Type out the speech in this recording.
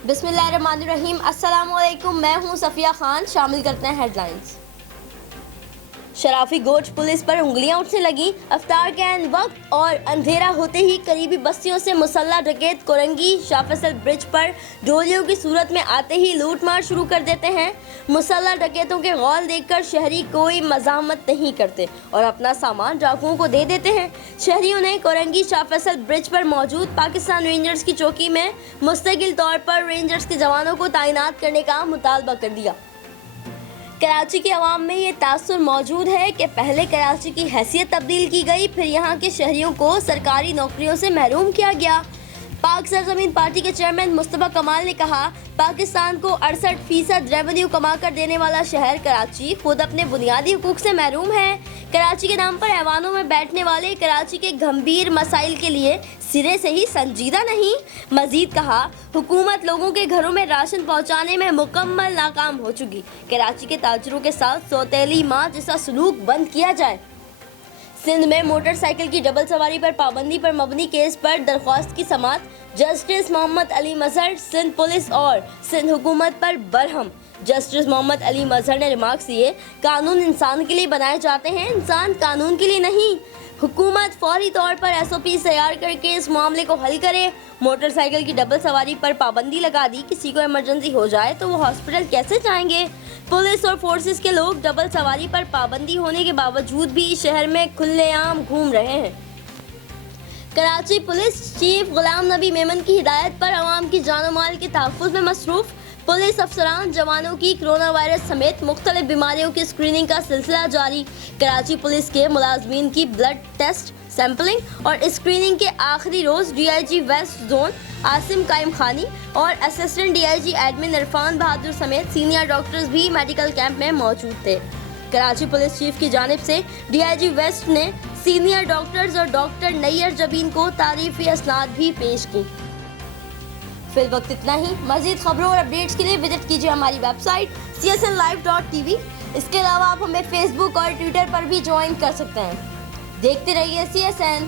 बिस्मिल्लाहिर्रहमानिर्रहीम। अस्सलाम वालेकुम, मैं हूं सफिया खान। शामिल करते हैं हेडलाइंस। शराफी गोच पुलिस पर उंगलियां उठने लगी। अफ्तार के ऐन वक्त और अंधेरा होते ही करीबी बस्तियों से मुसल्ला डकैत कोरंगी शाह फैसल ब्रिज पर डोलियों की सूरत में आते ही लूटमार शुरू कर देते हैं। मुसल्ला डकैतों के गौल देखकर शहरी कोई मज़ामत नहीं करते और अपना सामान डाकुओं को दे देते हैं। शहरियों ने कोरंगी शाह फैसल ब्रिज पर मौजूद पाकिस्तान रेंजर्स की चौकी में मुस्तकिल तौर पर रेंजर्स के जवानों को तैनात करने का मुतालबा कर दिया। कराची के अवाम में ये तासुर मौजूद है कि पहले कराची की हैसियत तब्दील की गई, फिर यहाँ के शहरियों को सरकारी नौकरियों से महरूम किया गया। पाक सरजमीन पार्टी के चेयरमैन मुस्तफा कमाल ने कहा, पाकिस्तान को 68% रेवेन्यू कमा कर देने वाला शहर कराची खुद अपने बुनियादी हुकूक से महरूम है। कराची के नाम पर ऐवानों में बैठने वाले कराची के गंभीर मसाइल के लिए सिरे से ही संजीदा नहीं। मजीद कहा, हुकूमत लोगों के घरों में राशन पहुंचाने में मुकम्मल नाकाम हो चुकी। कराची के ताजरों के साथ सौतेली माँ जैसा सलूक बंद किया जाए। सिंध में मोटरसाइकिल की डबल सवारी पर पाबंदी पर मबनी केस पर दरख्वास्त की समाअत। जस्टिस मोहम्मद अली मजहर सिंध पुलिस और सिंध हुकूमत पर बरहम। जस्टिस मोहम्मद अली मजहर ने रिमार्क्स दिए, कानून इंसान के लिए बनाए जाते हैं, इंसान कानून के लिए नहीं। हुकूमत फौरी तौर पर SOP तैयार करके इस मामले को हल करे। मोटरसाइकिल की डबल सवारी पर पाबंदी लगा दी, किसी को इमरजेंसी हो जाए तो वो हॉस्पिटल कैसे जाएंगे। पुलिस और फोर्सेस के लोग डबल सवारी पर पाबंदी होने के बावजूद भी शहर में खुलेआम घूम रहे हैं। कराची पुलिस चीफ गुलाम नबी मेमन की हिदायत पर अवाम की जानो माल के तहफ़्फ़ुज़ में मसरूफ़। पुलिस अफसरान जवानों की कोरोना वायरस समेत मुख्तलिफ बीमारियों की स्क्रीनिंग का सिलसिला जारी। कराची पुलिस के मुलाजमीन की ब्लड टेस्ट, सैंपलिंग और स्क्रीनिंग के आखिरी रोज़ DIG वेस्ट जोन आसिम कायम खानी और असिस्टेंट DIG एडमिन इरफान बहादुर समेत सीनियर डॉक्टर्स भी मेडिकल कैंप में मौजूद थे। कराची पुलिस चीफ की जानिब से DIG वेस्ट ने सीनियर डॉक्टर्स और डॉक्टर नैयर जबीन को तारीफी असनाद भी पेश की। फिल वक्त इतना ही। मज़ीद खबरों और अपडेट्स के लिए विजिट कीजिए हमारी वेबसाइट csnlive.tv। इसके अलावा आप हमें फेसबुक और ट्विटर पर भी ज्वाइन कर सकते हैं। देखते रहिए CSN।